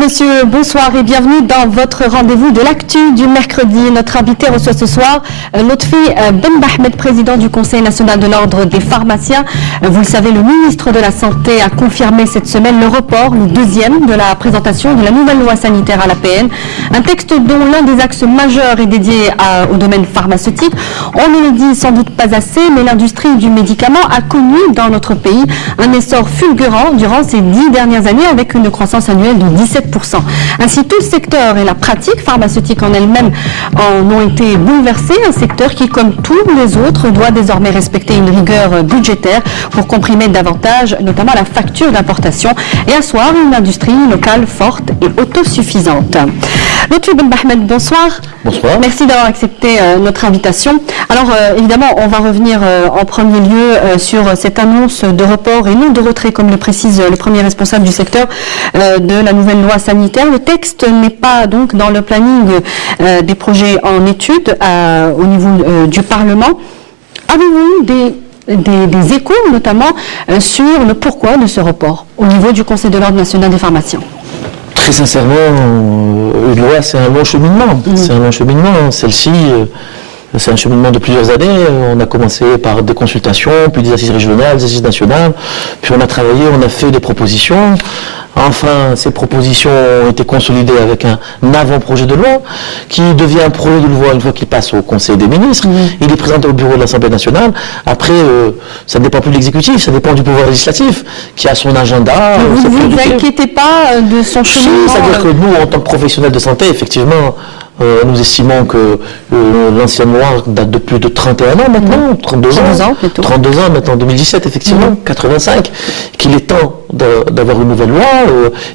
messieurs, bonsoir et bienvenue dans votre rendez-vous de l'actu du mercredi. Notre invité reçoit ce soir Lotfi Benbahmed, président du Conseil national de l'Ordre des pharmaciens. Vous le savez, le ministre de la Santé a confirmé cette semaine le report, le deuxième, de la présentation de la nouvelle loi sanitaire à l'APN. Un texte dont l'un des axes majeurs est dédié au domaine pharmaceutique. On ne le dit sans doute pas assez, mais l'industrie du médicament a connu dans notre pays un essor fulgurant durant ces 10 dernières années avec une croissance annuelle de 17%. Ainsi, tout le secteur et la pratique pharmaceutique en elle-même en ont été bouleversés. Un secteur qui, comme tous les autres, doit désormais respecter une rigueur budgétaire pour comprimer davantage, notamment la facture d'importation et asseoir une industrie locale forte et autosuffisante. Lotfi Benbahmed, bonsoir. Bonsoir. Merci d'avoir accepté notre invitation. Alors, évidemment, on va revenir en premier lieu sur cette annonce de report et non de retrait, comme le précise le premier responsable du secteur de la nouvelle loi sanitaire. Le texte n'est pas donc dans le planning des projets en étude au niveau du Parlement. Avez-vous des échos, notamment, sur le pourquoi de ce report au niveau du Conseil de l'Ordre national des pharmaciens? Très sincèrement, une loi, c'est un long cheminement. C'est un long cheminement. Celle-ci, c'est un cheminement de plusieurs années. On a commencé par des consultations, puis des assises régionales, des assises nationales. Puis on a travaillé, on a fait des propositions. Enfin, ces propositions ont été consolidées avec un avant-projet de loi qui devient un projet de loi une fois qu'il passe au Conseil des ministres. Il est présenté au bureau de l'Assemblée nationale. Après, ça ne dépend plus de l'exécutif, ça dépend du pouvoir législatif qui a son agenda. Vous ne vous inquiétez pas de son cheminement? C'est-à-dire que nous, en tant que professionnels de santé, effectivement, nous estimons que l'ancienne loi date de plus de 31 ans maintenant, 32 ans maintenant, 2017 effectivement, 85, qu'il est temps d'avoir une nouvelle loi.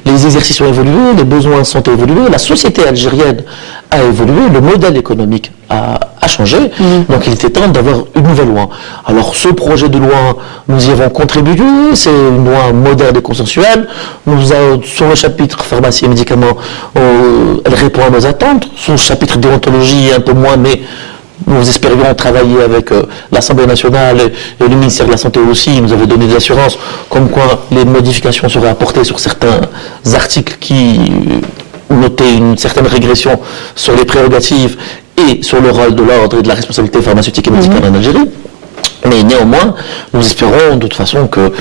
Les exercices ont évolué, les besoins sont évolués, la société algérienne a évolué, le modèle économique a changé, donc il était temps d'avoir une nouvelle loi. Alors ce projet de loi, nous y avons contribué, c'est une loi moderne et consensuelle. Sur le chapitre pharmacie et médicaments, elle répond à nos attentes. Sur le chapitre déontologie, un peu moins, mais nous espérions travailler avec l'Assemblée nationale et le ministère de la Santé aussi. Ils nous avaient donné des assurances comme quoi les modifications seraient apportées sur certains articles qui notaient une certaine régression sur les prérogatives et sur le rôle de l'ordre et de la responsabilité pharmaceutique et médicale en Algérie. Mais néanmoins, nous espérons de toute façon que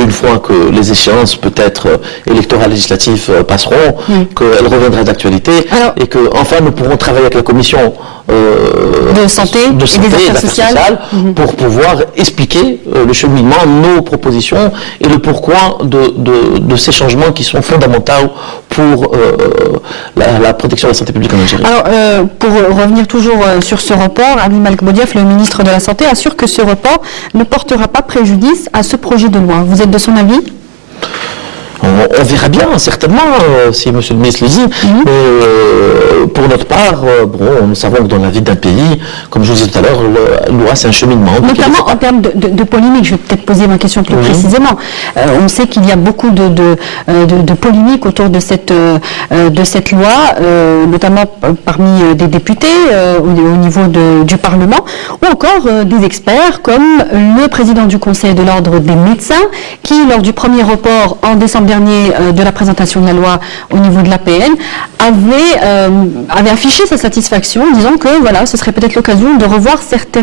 une fois que les échéances peut-être électorales législatives passeront, qu'elle reviendra d'actualité et que enfin nous pourrons travailler avec la commission de santé et des affaires sociales pour pouvoir expliquer le cheminement, nos propositions et le pourquoi de ces changements qui sont fondamentaux pour la protection de la santé publique en Algérie. Alors, pour revenir toujours sur ce report, Ali Malek Boudiaf, le ministre de la Santé, assure que ce report ne portera pas préjudice à ce projet de loi. Vous êtes de son avis ? On verra bien, certainement, si M. le ministre le dit. Mais pour notre part, nous savons que dans la vie d'un pays, comme je vous disais tout à l'heure, la loi, c'est un cheminement. Notamment en termes de polémique, je vais peut-être poser ma question plus précisément. On sait qu'il y a beaucoup de polémiques autour de cette loi, notamment parmi des députés au niveau du Parlement, ou encore des experts comme le président du Conseil de l'Ordre des médecins, qui, lors du premier report en décembre dernier de la présentation de la loi au niveau de l'APN, avait affiché sa satisfaction en disant que voilà, ce serait peut-être l'occasion de revoir certains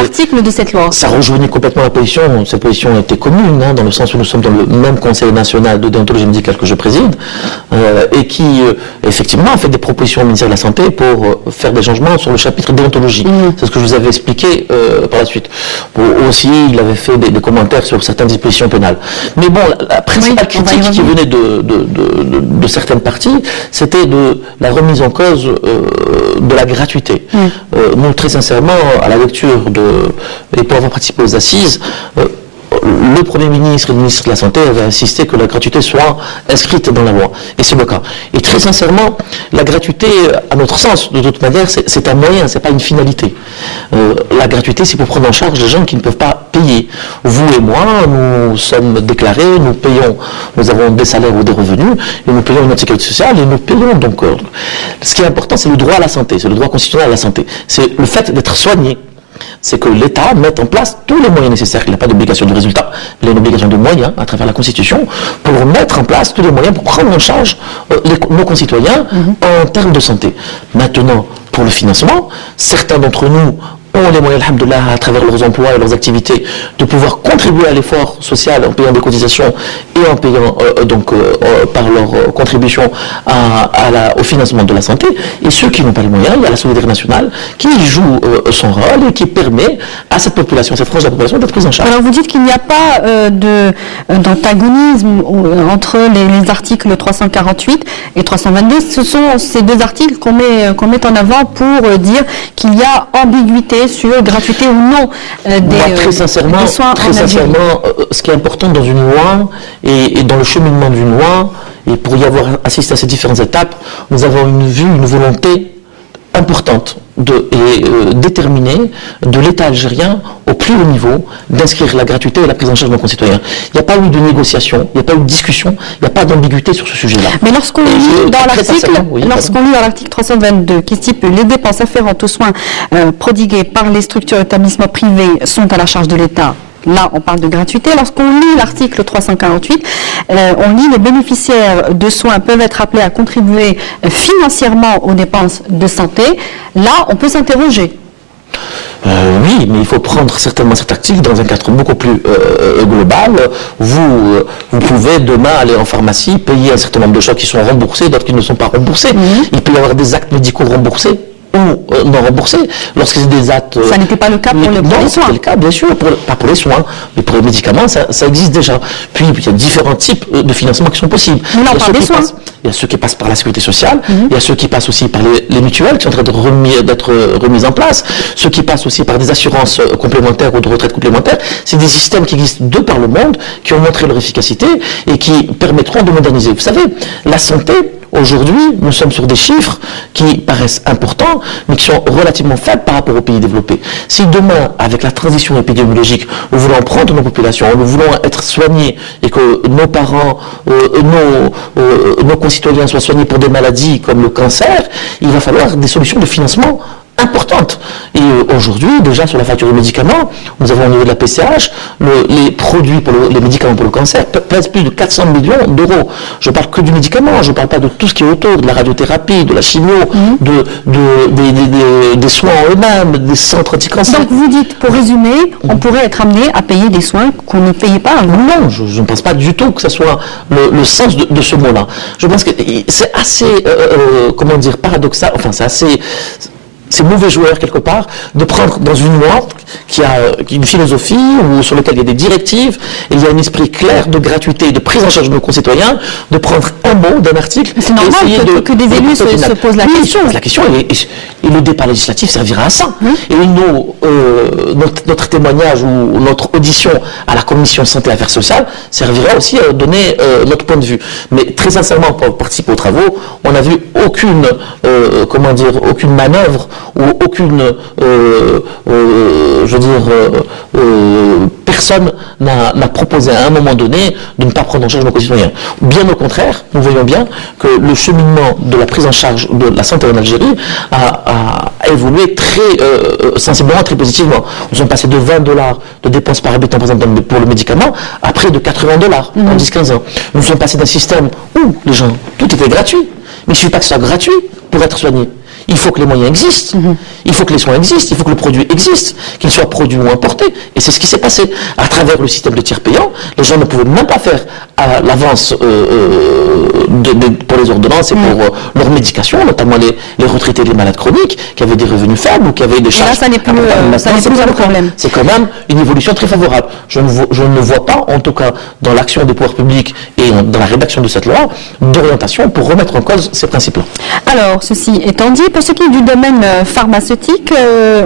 articles de cette loi. Ça rejoignait complètement la position. Cette position était commune, dans le sens où nous sommes dans le même Conseil national de déontologie médicale que je préside, et qui effectivement a fait des propositions au ministère de la Santé pour faire des changements sur le chapitre déontologie. C'est ce que je vous avais expliqué par la suite. Aussi, il avait fait des commentaires sur certaines dispositions pénales. Mais bon, la principale critique qui venait de certaines parties, c'était de la remise en cause de la gratuité. Nous, très sincèrement, à la lecture et pour avoir participé aux assises, le Premier ministre et le ministre de la Santé avaient insisté que la gratuité soit inscrite dans la loi. Et c'est le cas. Et très sincèrement, la gratuité, à notre sens, de toute manière, c'est un moyen, c'est pas une finalité. La gratuité, c'est pour prendre en charge les gens qui ne peuvent pas payer. Vous et moi, nous sommes déclarés, nous avons des salaires ou des revenus, et nous payons notre sécurité sociale, et nous payons donc. Ce qui est important, c'est le droit à la santé, c'est le droit constitutionnel à la santé. C'est le fait d'être soigné. c'est que l'État mette en place tous les moyens nécessaires. Il n'a pas d'obligation de résultat, il a une obligation de moyens à travers la Constitution pour mettre en place tous les moyens pour prendre en charge nos concitoyens en termes de santé. Maintenant, pour le financement, certains d'entre nous ont les moyens, alhamdoulilah, à travers leurs emplois et leurs activités, de pouvoir contribuer à l'effort social en payant des cotisations et en payant par leur contribution au financement de la santé. Et ceux qui n'ont pas les moyens, il y a la solidarité nationale qui joue son rôle et qui permet à cette population, cette frange de la population, d'être prise en charge. Alors vous dites qu'il n'y a pas d'antagonisme entre les articles 348 et 322. Ce sont ces deux articles qu'on met en avant pour dire qu'il y a ambiguïté sur gratuité ou non des soins. Très sincèrement, ce qui est important dans une loi et dans le cheminement d'une loi, et pour y avoir assisté à ces différentes étapes, nous avons une volonté importante et déterminée de l'État algérien au plus haut niveau d'inscrire la gratuité et la prise en charge de nos concitoyens. Il n'y a pas eu de négociation, il n'y a pas eu de discussion, il n'y a pas d'ambiguïté sur ce sujet-là. Mais lorsqu'on lit dans l'article 322 qui stipule les dépenses afférentes aux soins prodigués par les structures et établissements privés sont à la charge de l'État. Là, on parle de gratuité. Lorsqu'on lit l'article 348, on lit les bénéficiaires de soins peuvent être appelés à contribuer financièrement aux dépenses de santé. Là, on peut s'interroger. Oui, mais il faut prendre certainement cet article dans un cadre beaucoup plus global. Vous pouvez demain aller en pharmacie, payer un certain nombre de choses qui sont remboursés, d'autres qui ne sont pas remboursés. Il peut y avoir des actes médicaux remboursés ou non remboursés. Lorsque c'est des actes... Ça n'était pas le cas pour les soins. C'était le cas, bien sûr, pas pour les soins, mais pour les médicaments, ça existe déjà. Puis, il y a différents types de financements qui sont possibles. Il y a ceux qui passent par la sécurité sociale, il y a ceux qui passent aussi par les mutuelles qui sont en train d'être remises en place, ceux qui passent aussi par des assurances complémentaires ou de retraite complémentaires. C'est des systèmes qui existent de par le monde, qui ont montré leur efficacité et qui permettront de moderniser. Vous savez, la santé... Aujourd'hui, nous sommes sur des chiffres qui paraissent importants, mais qui sont relativement faibles par rapport aux pays développés. Si demain, avec la transition épidémiologique, nous voulons prendre nos populations, nous voulons être soignés et que nos parents, nos concitoyens soient soignés pour des maladies comme le cancer, il va falloir des solutions de financement importante. Et aujourd'hui, déjà sur la facture des médicaments, nous avons au niveau de la PCH, les produits pour les médicaments pour le cancer pèsent plus de 400 millions d'euros. Je ne parle que du médicament, je ne parle pas de tout ce qui est autour, de la radiothérapie, de la chimio, des soins en eux-mêmes, des centres anti-cancer. Donc vous dites, pour résumer, on pourrait être amené à payer des soins qu'on ne payait pas avant. Non, je ne pense pas du tout que ce soit le sens de ce mot-là. Je pense que c'est assez, paradoxal, enfin c'est mauvais joueur quelque part de prendre dans une loi qui a une philosophie ou sur laquelle il y a des directives et il y a un esprit clair de gratuité et de prise en charge de nos concitoyens, de prendre un mot d'un article. C'est normal que des élus se posent la question. La question et le débat législatif servira à ça. Et notre témoignage ou notre audition à la commission santé et affaires sociales servira aussi à donner notre point de vue. Mais très sincèrement, pour participer aux travaux, on n'a vu aucune manœuvre ou aucune, personne n'a proposé à un moment donné de ne pas prendre en charge nos concitoyens. Bien au contraire, nous voyons bien que le cheminement de la prise en charge de la santé en Algérie a évolué très sensiblement, très positivement. Nous sommes passés de $20 de dépenses par habitant, par exemple, pour le médicament, à près de $80 en 10-15 ans. Nous sommes passés d'un système où les gens, tout était gratuit. Mais il ne suffit pas que ce soit gratuit pour être soigné. Il faut que les moyens existent, il faut que les soins existent, il faut que le produit existe, qu'il soit produit ou importé. Et c'est ce qui s'est passé. À travers le système de tiers payant, les gens ne pouvaient même pas faire l'avance pour les ordonnances et pour leurs médications, notamment les retraités et les malades chroniques, qui avaient des revenus faibles ou qui avaient des charges. Et là, ça n'est plus un problème. C'est quand même une évolution très favorable. Je ne vois pas, en tout cas dans l'action des pouvoirs publics et dans la rédaction de cette loi, d'orientation pour remettre en cause ces principes-là. Alors, ceci étant dit, pour ce qui est du domaine pharmaceutique,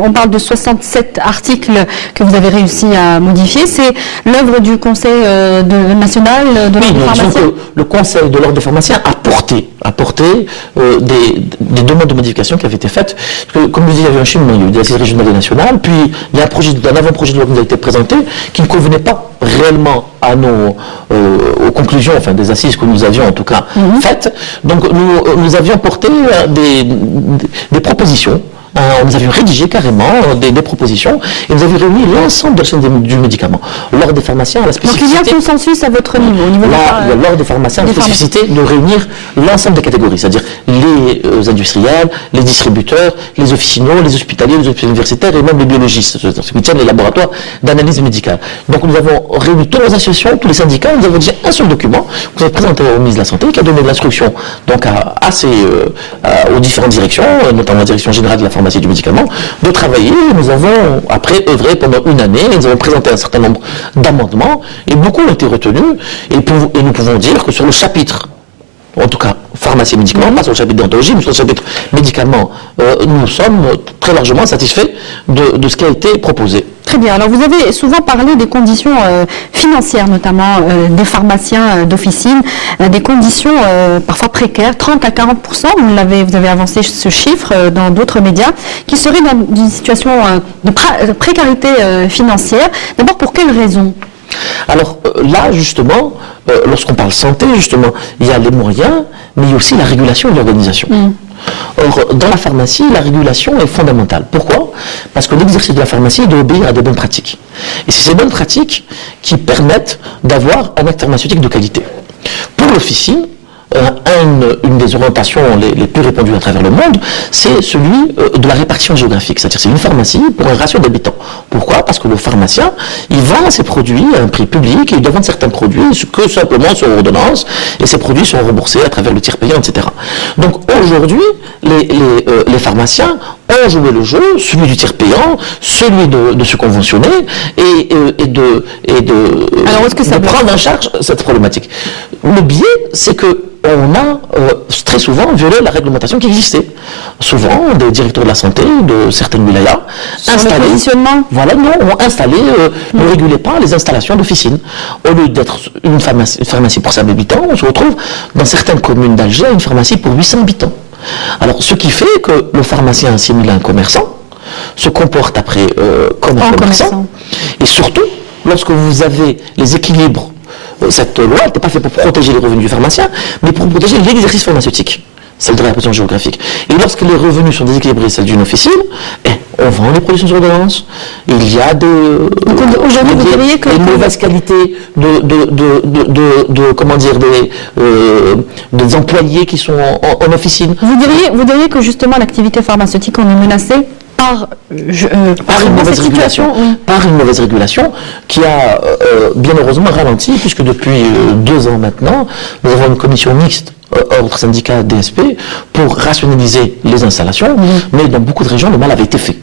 on parle de 67 articles que vous avez réussi à modifier. C'est l'œuvre du Conseil national de l'ordre des pharmaciens. Le Conseil de l'ordre des pharmaciens a porté des demandes de modification qui avaient été faites. Parce que, comme je disais, il y avait un cheminement, il y a eu des assises régionales et nationales, puis il y a un avant-projet de loi qui nous a été présenté qui ne convenait pas réellement à aux conclusions, enfin des assises que nous avions en tout cas faites. Donc nous avions porté des propositions nous avions rédigé carrément des propositions et nous avions réuni l'ensemble de la chaîne du médicament. L'ordre des pharmaciens a la spécificité... Donc il y a un consensus à votre niveau, au niveau l'ordre des pharmaciens a la spécificité de réunir l'ensemble des catégories, c'est-à-dire les industriels, les distributeurs, les officinaux, les hospitaliers, les hôpitaux universitaires et même les biologistes, ceux qui tiennent les laboratoires d'analyse médicale. Donc nous avons réuni toutes les associations, tous les syndicats, nous avons déjà un seul document que vous avez présenté au ministre de la Santé qui a donné de l'instruction donc aux différentes directions, notamment la direction générale de la pharmacie et du médicament, de travailler. Nous avons après œuvré pendant une année, nous avons présenté un certain nombre d'amendements et beaucoup ont été retenus et nous pouvons dire que sur le chapitre, en tout cas pharmacie et médicaments, pas sur le chapitre d'ontologie, mais sur le chapitre médicaments, nous sommes très largement satisfaits de ce qui a été proposé. Très bien. Alors vous avez souvent parlé des conditions financières, notamment des pharmaciens d'officine, des conditions parfois précaires, 30 à 40%, vous avez avancé ce chiffre dans d'autres médias, qui seraient dans une situation de précarité financière. D'abord, pour quelles raisons ? Alors là, justement, lorsqu'on parle santé, justement, il y a les moyens, mais il y a aussi la régulation et l'organisation. Or, dans la pharmacie, la régulation est fondamentale. Pourquoi ? Parce que l'exercice de la pharmacie doit obéir à des bonnes pratiques. Et c'est ces bonnes pratiques qui permettent d'avoir un acte pharmaceutique de qualité. Pour l'officine, une des orientations les plus répandues à travers le monde, c'est celui de la répartition géographique. C'est-à-dire c'est une pharmacie pour un ratio d'habitants. Pourquoi ? Parce que le pharmacien, il vend ses produits à un prix public et il doit vendre certains produits que simplement sur ordonnance et ces produits sont remboursés à travers le tiers payant, etc. Donc aujourd'hui, les pharmaciens ont joué le jeu, celui du tiers payant, celui de se conventionner et de prendre en charge cette problématique. Le biais, c'est que on a très souvent violé la réglementation qui existait. Souvent, des directeurs de la santé de certaines wilayas ont installé, ne régulaient pas les installations d'officines. Au lieu d'être une pharmacie pour 5 habitants, on se retrouve dans certaines communes d'Alger une pharmacie pour 800 habitants. Alors, ce qui fait que le pharmacien assimilé à un commerçant se comporte après comme un commerçant. Et surtout, lorsque vous avez les équilibres, cette loi n'était pas faite pour protéger les revenus du pharmacien, mais pour protéger l'exercice pharmaceutique, celle de la répartition géographique. Et lorsque les revenus sont déséquilibrés, celle d'une officine, on vend les produits sur ordonnance. Il y a des mauvaises qualités des employés qui sont en officine. Vous diriez que justement l'activité pharmaceutique en est menacée par une mauvaise régulation qui a bien heureusement ralenti, puisque depuis 2 ans maintenant, nous avons une commission mixte ordre syndicat DSP pour rationaliser les installations, mais dans beaucoup de régions, le mal avait été fait.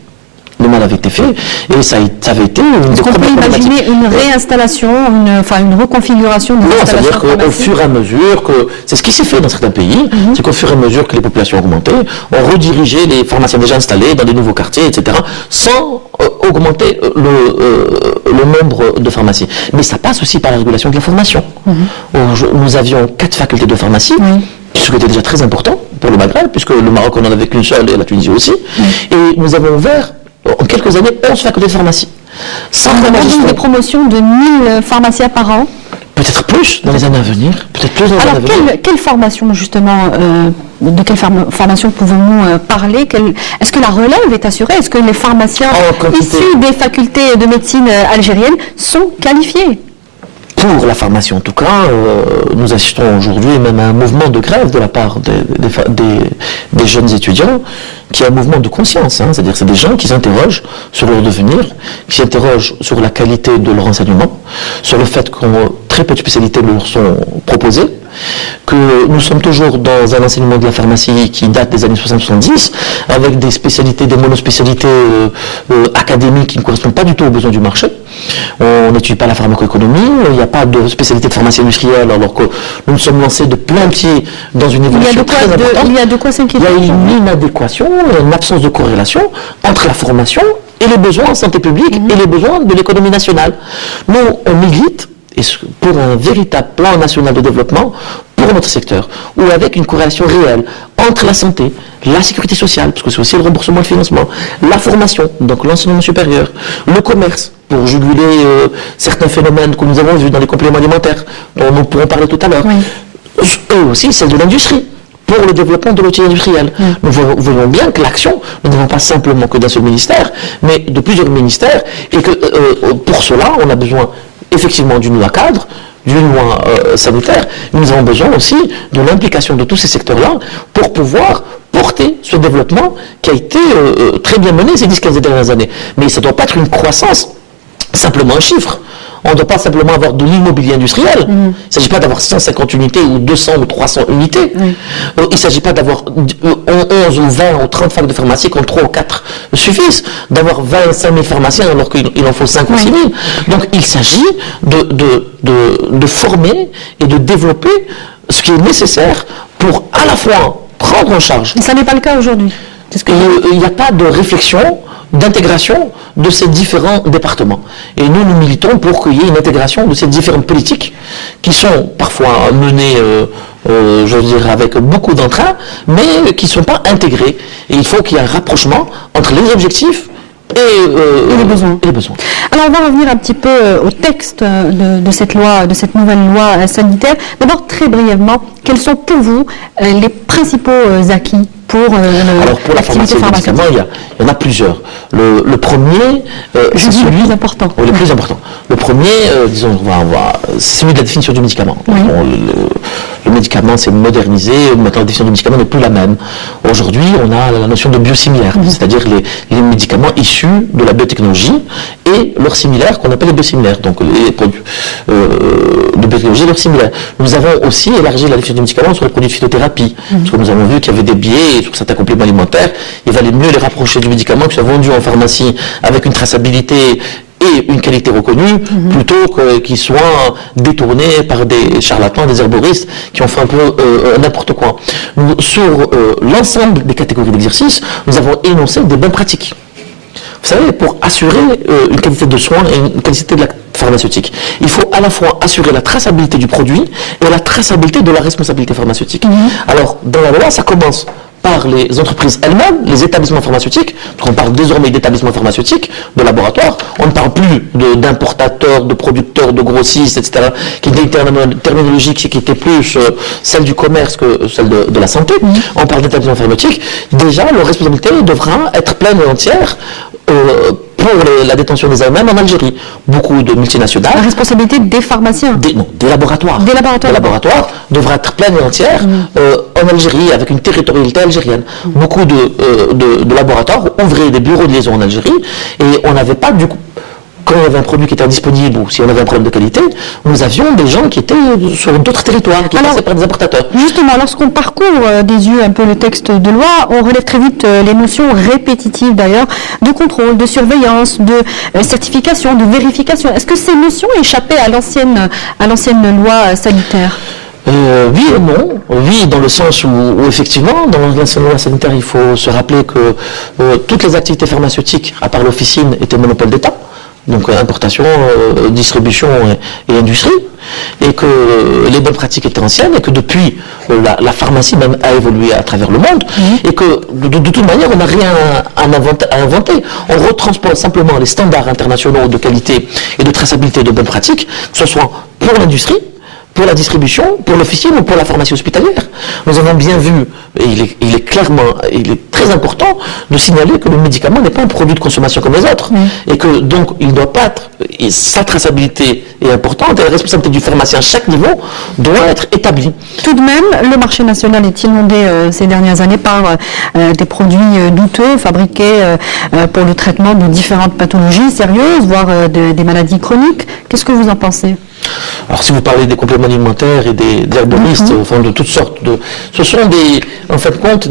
Et ça avait été une des premières problématiques. Imaginer une réinstallation, une reconfiguration de l'installation. C'est-à-dire qu'au fur et à mesure c'est ce qui s'est fait dans certains pays, c'est qu'au fur et à mesure que les populations augmentaient, on redirigeait les pharmaciens déjà installés dans des nouveaux quartiers, etc., sans augmenter le nombre de pharmacies. Mais ça passe aussi par la régulation de la formation. Nous avions 4 facultés de pharmacie, ce qui était déjà très important pour le Maghreb, puisque le Maroc on n'en avait qu'une seule et la Tunisie aussi, et nous avons ouvert en quelques années 11 facultés de pharmacie. Des promotions de 1000 pharmaciens par an. Peut-être plus dans les années à venir. Alors, quelle formation, justement, de quelle formation pouvons-nous parler ? Est-ce que la relève est assurée ? Est-ce que les pharmaciens issus des facultés de médecine algériennes sont qualifiés ? Pour la pharmacie, en tout cas, nous assistons aujourd'hui même à un mouvement de grève de la part des jeunes étudiants, qui est un mouvement de conscience. C'est-à-dire c'est des gens qui s'interrogent sur leur devenir, qui s'interrogent sur la qualité de leur enseignement, sur le fait que très peu de spécialités leur sont proposées, que nous sommes toujours dans un enseignement de la pharmacie qui date des années 60-70, avec des spécialités, des monospécialités académiques qui ne correspondent pas du tout aux besoins du marché. On n'étudie pas la pharmacoéconomie, il n'y a pas de spécialité de pharmacie industrielle, alors que nous nous sommes lancés de plein pied dans une évolution très importante. Il y a de quoi s'inquiéter. Il y a une inadéquation, une absence de corrélation entre la formation et les besoins en santé publique et les besoins de l'économie nationale. Nous, on milite pour un véritable plan national de développement pour notre secteur, ou avec une corrélation réelle entre la santé, la sécurité sociale, parce que c'est aussi le remboursement et le financement, la formation, donc l'enseignement supérieur, le commerce, pour juguler certains phénomènes que nous avons vus dans les compléments alimentaires, dont nous pourrons parler tout à l'heure, et aussi celle de l'industrie, pour le développement de l'outil industriel. Nous voyons bien que l'action, nous n'avons pas simplement que d'un seul ministère, mais de plusieurs ministères, et que pour cela, on a besoin effectivement d'une loi cadre, d'une loi sanitaire. Nous avons besoin aussi de l'implication de tous ces secteurs-là pour pouvoir porter ce développement qui a été très bien mené ces 10-15 dernières années. Mais ça ne doit pas être une croissance, simplement un chiffre. On ne doit pas simplement avoir de l'immobilier industriel. Il ne s'agit pas d'avoir 150 unités ou 200 ou 300 unités. Il ne s'agit pas d'avoir 11 ou 20 ou 30 facs de pharmacie quand 3 ou 4 suffisent. D'avoir 25 000 pharmaciens alors qu'il en faut 5 ou 6 000. Donc il s'agit de former et de développer ce qui est nécessaire pour à la fois prendre en charge. Et ça n'est pas le cas aujourd'hui. Il n'y a pas de réflexion d'intégration de ces différents départements. Et nous militons pour qu'il y ait une intégration de ces différentes politiques qui sont parfois menées, je veux dire, avec beaucoup d'entrain, mais qui ne sont pas intégrées. Et il faut qu'il y ait un rapprochement entre les objectifs et les besoins. Alors on va revenir un petit peu au texte de cette loi, de cette nouvelle loi sanitaire. D'abord, très brièvement, quels sont pour vous les principaux acquis pour la pharmacie et les médicaments, il y en a plusieurs. Le premier, c'est celui le plus important. Oui, le plus important. Le premier, disons, c'est celui de la définition du médicament. Oui. Le médicament s'est modernisé, maintenant la définition du médicament n'est plus la même. Aujourd'hui, on a la notion de biosimilaire, c'est-à-dire les médicaments issus de la biotechnologie et leurs similaires qu'on appelle les biosimilaires, donc les produits de biotechnologie et leurs similaires. Nous avons aussi élargi la définition du médicament sur les produits de phytothérapie, parce que nous avons vu qu'il y avait des biais sur certains compléments alimentaires. Il valait mieux les rapprocher du médicament qui soit vendu en pharmacie avec une traçabilité et une qualité reconnue, plutôt qu'ils soient détournés par des charlatans, des herboristes qui ont fait un peu n'importe quoi. Sur l'ensemble des catégories d'exercice, nous avons énoncé des bonnes pratiques. Vous savez, pour assurer une qualité de soins et une qualité de la pharmaceutique, il faut à la fois assurer la traçabilité du produit et la traçabilité de la responsabilité pharmaceutique. Alors, dans la loi, ça commence par les entreprises elles-mêmes, les établissements pharmaceutiques, parce qu'on parle désormais d'établissements pharmaceutiques, de laboratoires, on ne parle plus d'importateurs, de producteurs, de grossistes, etc., qui était une terminologie qui était plus celle du commerce que celle de la santé. On parle d'établissements pharmaceutiques. Déjà, leur responsabilité devra être pleine et entière pour la détention des AMM en Algérie. Beaucoup de multinationales. La responsabilité des pharmaciens. Des laboratoires. Des laboratoires devraient être pleine et entière en Algérie avec une territorialité algérienne. Beaucoup de laboratoires ouvraient des bureaux de liaison en Algérie et on n'avait pas du coup. Quand il y avait un produit qui était indisponible ou si on avait un problème de qualité, nous avions des gens qui étaient sur d'autres territoires, qui passaient par des importateurs. Justement, lorsqu'on parcourt des yeux un peu le texte de loi, on relève très vite les notions répétitives d'ailleurs, de contrôle, de surveillance, de certification, de vérification. Est-ce que ces notions échappaient à l'ancienne loi sanitaire ? Oui et non. Oui, dans le sens où effectivement, dans l'ancienne loi sanitaire, il faut se rappeler que toutes les activités pharmaceutiques, à part l'officine, étaient monopole d'État. Donc importation, distribution et industrie, et que les bonnes pratiques étaient anciennes, et que depuis, la pharmacie même a évolué à travers le monde, et que de toute manière, on n'a rien à inventer. On retranspose simplement les standards internationaux de qualité et de traçabilité de bonnes pratiques, que ce soit pour l'industrie, pour la distribution, pour l'officine ou pour la pharmacie hospitalière. Nous avons bien vu, et il est très important de signaler que le médicament n'est pas un produit de consommation comme les autres. Et que donc, il doit pas être, sa traçabilité est importante et la responsabilité du pharmacien à chaque niveau doit être établie. Tout de même, le marché national est inondé ces dernières années par des produits douteux fabriqués pour le traitement de différentes pathologies sérieuses, voire des maladies chroniques. Qu'est-ce que vous en pensez ? Alors si vous parlez des compléments alimentaires et des herboristes, enfin de toutes sortes ce sont en fin de compte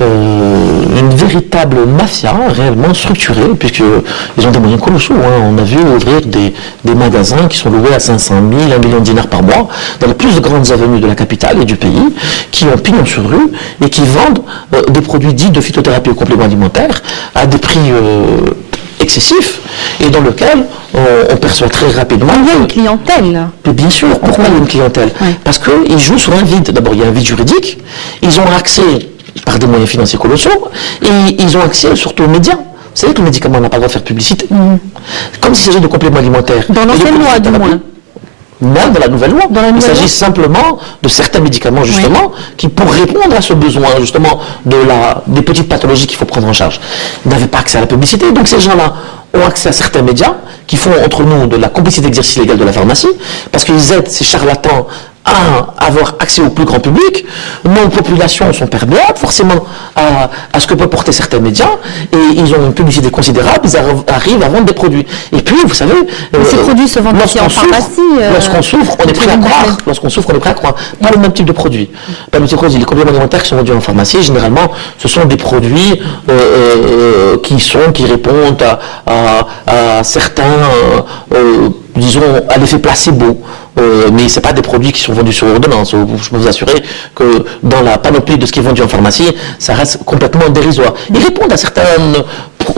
une véritable mafia réellement structurée, puisqu'ils ont des moyens colossaux. On a vu ouvrir des magasins qui sont loués à 500 000, 1 million de dinars par mois, dans les plus grandes avenues de la capitale et du pays, qui ont pignon sur rue et qui vendent des produits dits de phytothérapie ou compléments alimentaires à des prix excessif et dans lequel on perçoit très rapidement... Il y a une clientèle. Mais bien sûr, pourquoi il y a une clientèle ? Parce qu'ils jouent sur un vide. D'abord, il y a un vide juridique, ils ont accès par des moyens financiers colossaux et ils ont accès surtout aux médias. Vous savez que le médicament n'a pas le droit de faire publicité. Comme s'il s'agit de compléments alimentaires. Dans l'ancienne loi, du moins. même dans la nouvelle loi. Il s'agit simplement de certains médicaments, justement, qui pour répondre à ce besoin, justement, des petites pathologies qu'il faut prendre en charge, n'avaient pas accès à la publicité. Donc ces gens-là ont accès à certains médias qui font entre nous de la complicité d'exercice légal de la pharmacie, parce qu'ils aident ces charlatans à avoir accès au plus grand public. Nos populations sont perméables forcément à ce que peuvent porter certains médias, et ils ont une publicité considérable, ils arrivent à vendre des produits. Et puis, vous savez... ces produits se vendent aussi en pharmacie. Lorsqu'on souffre, on est prêt à croire. Lorsqu'on souffre, on est prêt à croire. Pas le même type de produits. Pas le même type de produits. Les compléments alimentaires qui sont vendus en pharmacie, généralement, ce sont des produits qui répondent à certains, disons, à l'effet placebo. Mais ce n'est pas des produits qui sont vendus sur ordonnance. Je peux vous assurer que dans la panoplie de ce qui est vendu en pharmacie, ça reste complètement dérisoire. Ils répondent à certaines...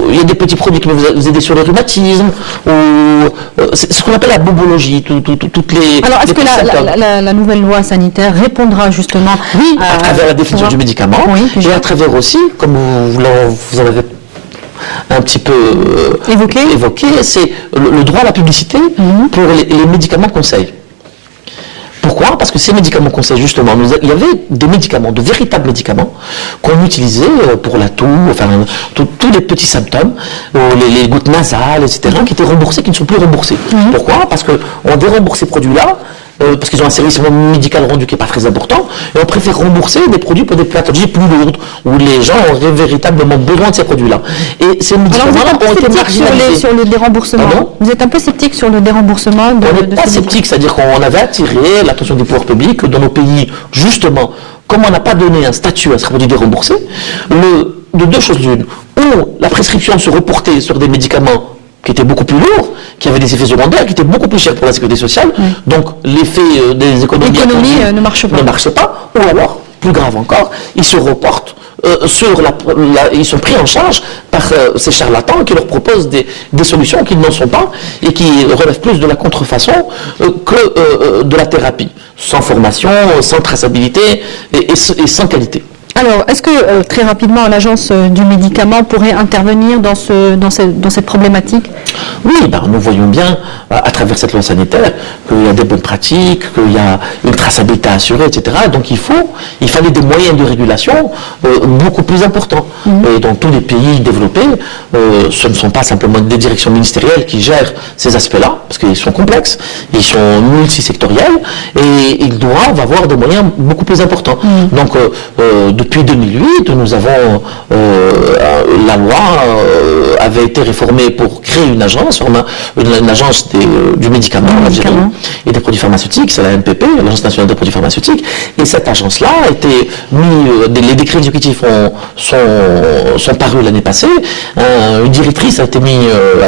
Il y a des petits produits qui peuvent vous aider sur le rhumatisme, ou c'est ce qu'on appelle la bobologie, toutes les... Alors, est-ce que la nouvelle loi sanitaire répondra justement... Oui, à travers la définition du médicament, et à travers aussi, comme vous en avez un petit peu évoqué, c'est le droit à la publicité pour les médicaments conseils. Pourquoi? Parce que ces médicaments conseils, justement, il y avait des médicaments, de véritables médicaments, qu'on utilisait pour la toux, enfin, tous les petits symptômes, les gouttes nasales, etc., qui étaient remboursés, qui ne sont plus remboursés. Pourquoi? Parce qu'on dérembourse ces produits-là, parce qu'ils ont un service médical rendu qui n'est pas très important, et on préfère rembourser des produits pour des pathologies plus lourdes, où les gens auraient véritablement besoin de ces produits-là. Et ces médicaments-là ont été marginalisés. Sur le déremboursement. Vous êtes un peu sceptique sur le déremboursement de On n'est pas sceptique, c'est-à-dire qu'on avait attiré l'attention des pouvoirs publics que dans nos pays, justement, comme on n'a pas donné un statut à ce produit déremboursé, de deux choses l'une, ou la prescription se reportait sur des médicaments qui étaient beaucoup plus lourds, qui avaient des effets secondaires, qui étaient beaucoup plus chers pour la sécurité sociale. Donc l'effet des économies ne marche pas. Ou alors, plus grave encore, ils se reportent ils sont pris en charge par ces charlatans qui leur proposent des solutions qui n'en sont pas et qui relèvent plus de la contrefaçon que de la thérapie, sans formation, sans traçabilité et sans qualité. Alors, est-ce que très rapidement l'agence du médicament pourrait intervenir dans cette problématique? Oui, nous voyons bien à travers cette loi sanitaire qu'il y a des bonnes pratiques, qu'il y a une traçabilité assurée, etc. Donc il fallait des moyens de régulation beaucoup plus importants. Et dans tous les pays développés, ce ne sont pas simplement des directions ministérielles qui gèrent ces aspects-là, parce qu'ils sont complexes, ils sont multisectoriels, et ils doivent avoir des moyens beaucoup plus importants. Donc, depuis 2008, nous avons la loi avait été réformée pour créer une agence, une agence du médicament en Algérie et des produits pharmaceutiques, c'est la NPP, l'Agence nationale des produits pharmaceutiques. Et cette agence-là a été les décrets exécutifs sont parus l'année passée. Une directrice a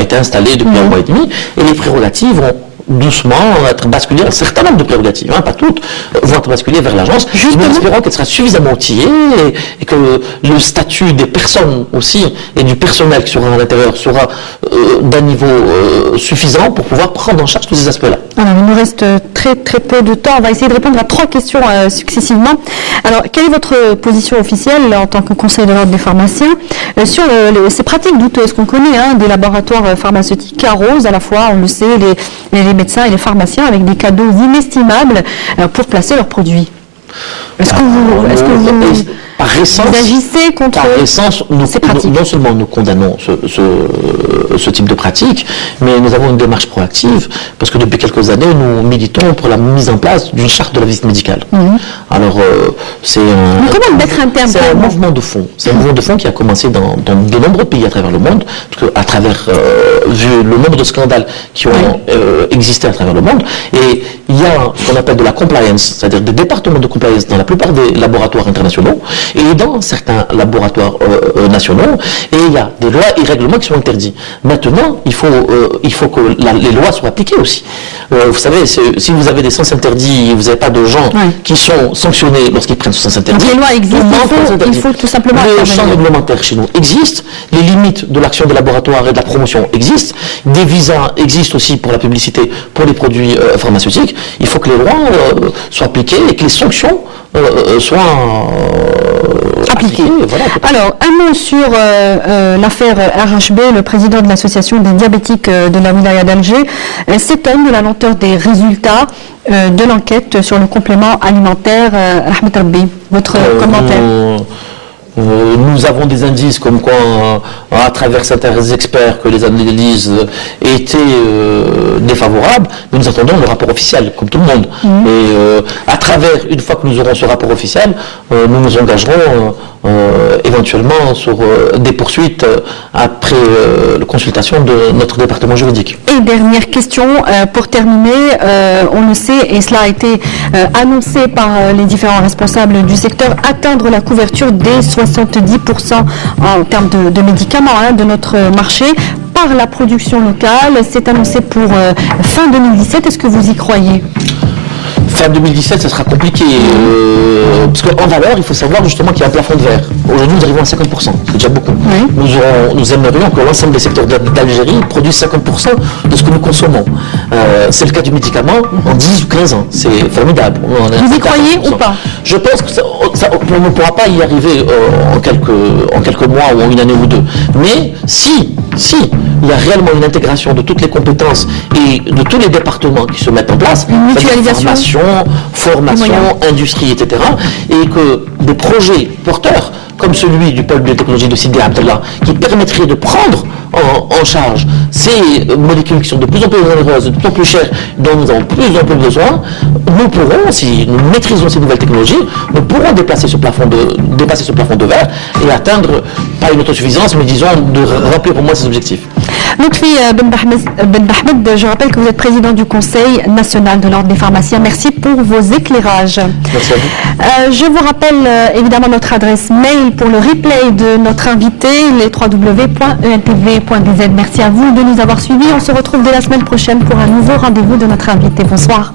été installée depuis un mois et demi, et les prérogatives ont doucement être basculées, un certain nombre de prérogatives, pas toutes, vont être basculées vers l'agence. Nous espérons qu'elle sera suffisamment outillée et que le statut des personnes aussi et du personnel qui sera à l'intérieur sera d'un niveau suffisant pour pouvoir prendre en charge tous ces aspects-là. Alors, il nous reste très très peu de temps. On va essayer de répondre à 3 questions successivement. Alors, quelle est votre position officielle en tant que conseil de l'ordre des pharmaciens sur ces pratiques douteuses qu'on connaît des laboratoires pharmaceutiques qui arrosent à la fois, on le sait, les médecins et les pharmaciens avec des cadeaux inestimables pour placer leurs produits? Est-ce que vous par essence, agissez contre ces pratiques? Non seulement nous condamnons ce type de pratique, mais nous avons une démarche proactive, parce que depuis quelques années, nous militons pour la mise en place d'une charte de la visite médicale. Alors, c'est un mouvement de fond. C'est un mouvement de fond qui a commencé dans de nombreux pays à travers le monde, parce qu'à travers vu le nombre de scandales qui ont existé à travers le monde, et il y a ce qu'on appelle de la compliance, c'est-à-dire des départements de compliance dans la plupart des laboratoires internationaux, et dans certains laboratoires nationaux, et il y a des lois et règlements qui sont interdits. Maintenant, il faut que les lois soient appliquées aussi. Vous savez, si vous avez des sens interdits, vous n'avez pas de gens qui sont sanctionnés lorsqu'ils prennent ce sens interdit. Donc les lois existent, il faut tout simplement... Le champ réglementaire chez nous existe, les limites de l'action des laboratoires et de la promotion existent, des visas existent aussi pour la publicité, pour les produits pharmaceutiques. Il faut que les lois soient appliquées et que les sanctions soient compliqué. Alors, un mot sur l'affaire RHB. Le président de l'association des diabétiques de la wilaya d'Alger s'étonne de la lenteur des résultats de l'enquête sur le complément alimentaire. Rahmat Rabbi, votre commentaire? Nous avons des indices comme quoi, à travers certains experts, que les analyses étaient défavorables, mais nous attendons le rapport officiel, comme tout le monde. Et à travers, une fois que nous aurons ce rapport officiel, nous nous engagerons éventuellement sur des poursuites après la consultation de notre département juridique. Et dernière question, pour terminer, on le sait, et cela a été annoncé par les différents responsables du secteur, atteindre la couverture des 70% en termes de médicaments de notre marché par la production locale. C'est annoncé pour fin 2017. Est-ce que vous y croyez? Fin 2017, ça sera compliqué. Parce qu'en valeur, il faut savoir justement qu'il y a un plafond de verre. Aujourd'hui, nous arrivons à 50%. C'est déjà beaucoup. Oui. Nous aimerions que l'ensemble des secteurs d'Algérie produisent 50% de ce que nous consommons. C'est le cas du médicament en 10 ou 15 ans. C'est formidable. Vous y croyez ou pas? Je pense que on ne pourra pas y arriver en quelques mois ou en une année ou deux. Mais si il y a réellement une intégration de toutes les compétences et de tous les départements qui se mettent en place, une mutualisation, formation, industrie, etc., et que des projets porteurs comme celui du pôle biotechnologie de Sidi Abdallah, qui permettrait de prendre en charge ces molécules qui sont de plus en plus onéreuses, de plus en plus chères, dont nous avons de plus en plus besoin, nous pourrons, si nous maîtrisons ces nouvelles technologies, nous pourrons dépasser ce plafond de verre et atteindre, pas une autosuffisance, mais disons, de remplir au moins ces objectifs. Lotfi Ben Bahmed, je rappelle que vous êtes président du Conseil national de l'Ordre des pharmaciens. Merci pour vos éclairages. Merci à vous. Je vous rappelle évidemment notre adresse mail pour le replay de notre invité, les www.entv.bz. Merci à vous de nous avoir suivis. On se retrouve dès la semaine prochaine pour un nouveau rendez-vous de notre invité. Bonsoir.